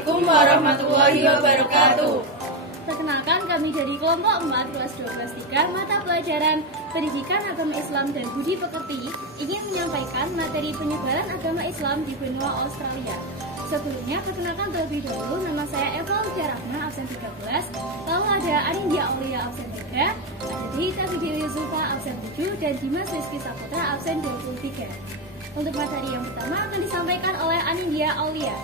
Assalamualaikum warahmatullahi wabarakatuh. Perkenalkan, kami dari kelompok 4 kelas 12-3 mata pelajaran Pendidikan Agama Islam dan Budi Pekerti ingin menyampaikan materi penyebaran agama Islam di benua Australia. Sebelumnya, perkenalkan terlebih dahulu, nama saya Eva Luciarahma, absen 13, lalu ada Anindya Aulia, absen 3, ada Deita Fidelia Zulfa, absen 7, dan Dimas Rizky Saputra, absen 23. Untuk materi yang pertama akan disampaikan oleh Anindya Aulia.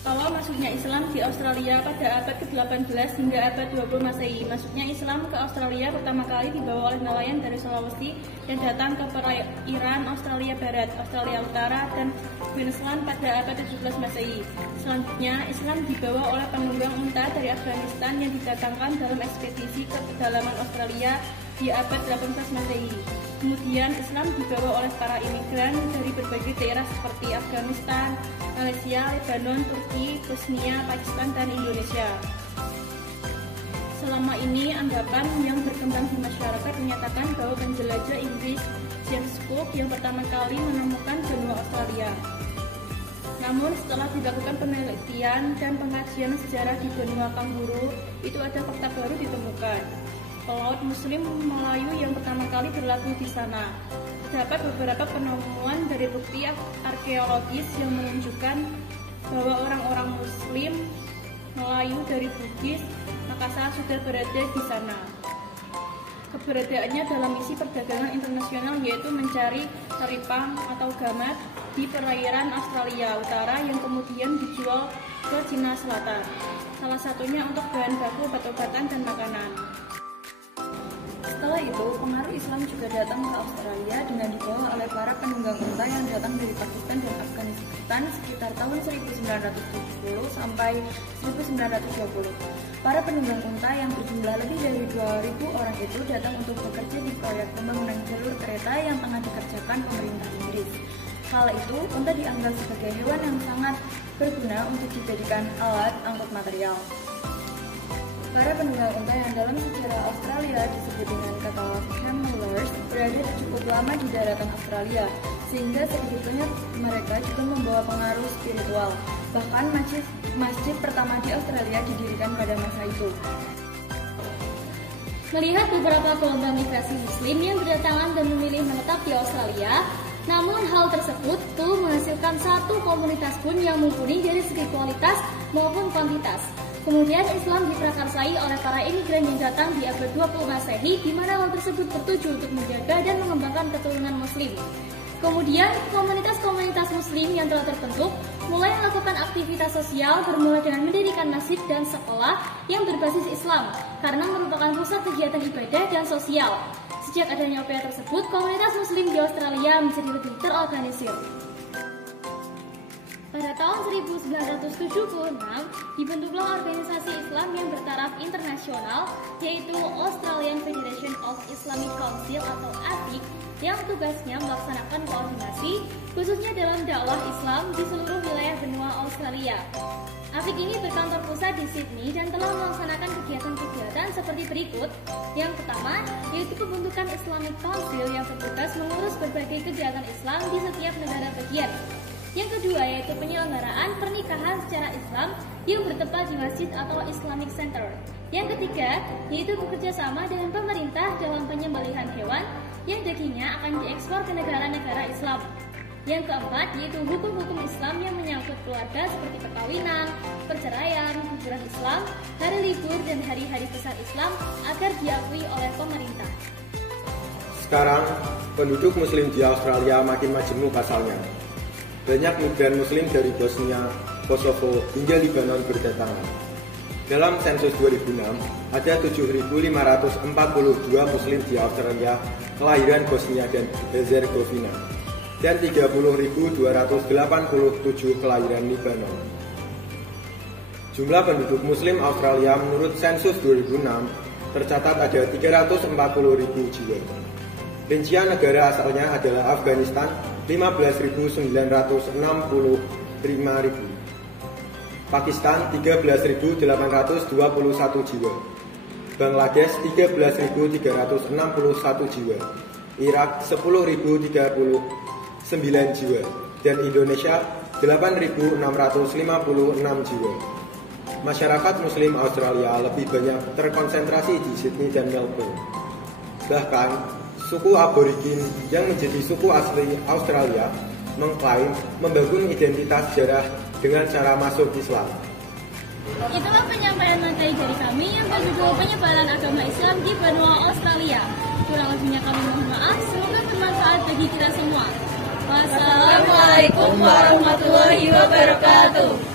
Awal masuknya Islam di Australia pada abad ke-18 hingga abad 20 Masehi. Masuknya Islam ke Australia pertama kali dibawa oleh nelayan dari Sulawesi yang datang ke perairan Australia Barat, Australia Utara, dan Queensland pada abad 17 Masehi. Selanjutnya, Islam dibawa oleh penunggang unta dari Afghanistan yang didatangkan dalam ekspedisi ke pedalaman Australia di abad 18 Masehi. Kemudian Islam dibawa oleh para imigran dari berbagai daerah seperti Afghanistan, Malaysia, Lebanon, Turki, Bosnia, Pakistan, dan Indonesia. Selama ini, anggapan yang berkembang di masyarakat menyatakan bahwa penjelajah Inggris James Cook yang pertama kali menemukan benua Australia. Namun setelah dilakukan penelitian dan pengajian sejarah di benua Kanguru, itu ada fakta baru ditemukan. Pelaut Muslim Melayu yang pertama kali berlabuh di sana. Terdapat beberapa penemuan dari bukti arkeologis yang menunjukkan bahwa orang-orang Muslim Melayu dari Bugis, Makassar sudah berada di sana. Keberadaannya dalam misi perdagangan internasional yaitu mencari teripang atau gamat di perairan Australia Utara yang kemudian dijual ke Cina Selatan. Salah satunya untuk bahan baku obat-obatan dan makanan. Setelah itu, pengaruh Islam juga datang ke Australia dengan dibawa oleh para penunggang unta yang datang dari Pakistan dan Afghanistan sekitar tahun 1970 sampai 1920. Para penunggang unta yang berjumlah lebih dari 2.000 orang itu datang untuk bekerja di proyek pembangunan jalur kereta yang tengah dikerjakan pemerintah Inggris. Kala itu, unta dianggap sebagai hewan yang sangat berguna untuk dijadikan alat angkut material. Para penunggang unta yang dalam sejarah Australia disebut dengan kata camelers berada cukup lama di daratan Australia, sehingga sedikit banyak mereka juga membawa pengaruh spiritual. Bahkan masjid pertama di Australia didirikan pada masa itu. Melihat beberapa gelombang migrasi Muslim yang berdatangan dan memilih menetap di Australia, namun hal tersebut tuh menghasilkan satu komunitas pun yang mumpuni dari segi kualitas maupun kuantitas. Kemudian Islam diprakarsai oleh para imigran yang datang di abad 20 Masehi, di mana hal tersebut bertuju untuk menjaga dan mengembangkan keturunan Muslim. Kemudian komunitas-komunitas Muslim yang telah terbentuk mulai melakukan aktivitas sosial bermula dengan mendirikan masjid dan sekolah yang berbasis Islam karena merupakan pusat kegiatan ibadah dan sosial. Sejak adanya upaya tersebut, komunitas Muslim di Australia menjadi lebih terorganisir. Pada tahun 1976, dibentuklah organisasi Islam yang bertaraf internasional, yaitu Australian Federation of Islamic Council atau AFIC, yang tugasnya melaksanakan koordinasi, khususnya dalam dakwah Islam di seluruh wilayah benua Australia. AFIC ini berkantor pusat di Sydney dan telah melaksanakan kegiatan-kegiatan seperti berikut. Yang pertama, yaitu pembentukan Islamic Council yang bertugas mengurus berbagai kegiatan Islam di setiap negara bagian. Yang kedua, yaitu penyelenggaraan pernikahan secara Islam yang bertempat di masjid atau Islamic Center. Yang ketiga, yaitu bekerja sama dengan pemerintah dalam penyembelihan hewan yang dagingnya akan diekspor ke negara-negara Islam. Yang keempat, yaitu hukum-hukum Islam yang menyangkut keluarga seperti perkawinan, perceraian, kuburan Islam, hari libur, dan hari-hari besar Islam agar diakui oleh pemerintah. Sekarang, penduduk Muslim di Australia makin majemuk asalnya. Banyak migran Muslim dari Bosnia, Kosovo, hingga Lebanon berdatangan. Dalam sensus 2006, ada 7.542 Muslim di Australia kelahiran Bosnia dan Herzegovina, dan 30.287 kelahiran Lebanon. Jumlah penduduk Muslim Australia menurut sensus 2006 tercatat ada 340.000 jiwa. Rincian negara asalnya adalah Afghanistan 15.965.000, Pakistan 13.821 jiwa, Bangladesh 13.361 jiwa, Irak 10.039 jiwa, dan Indonesia 8.656 jiwa. Masyarakat Muslim Australia lebih banyak terkonsentrasi di Sydney dan Melbourne. Bahkan, suku aborigin yang menjadi suku asli Australia mengklaim membangun identitas sejarah dengan cara masuk Islam. Itulah penyampaian materi dari kami yang berjudul Penyebaran Agama Islam di Benua Australia. Kurang lebihnya kami mohon maaf, semoga bermanfaat bagi kita semua. Wassalamualaikum warahmatullahi wabarakatuh.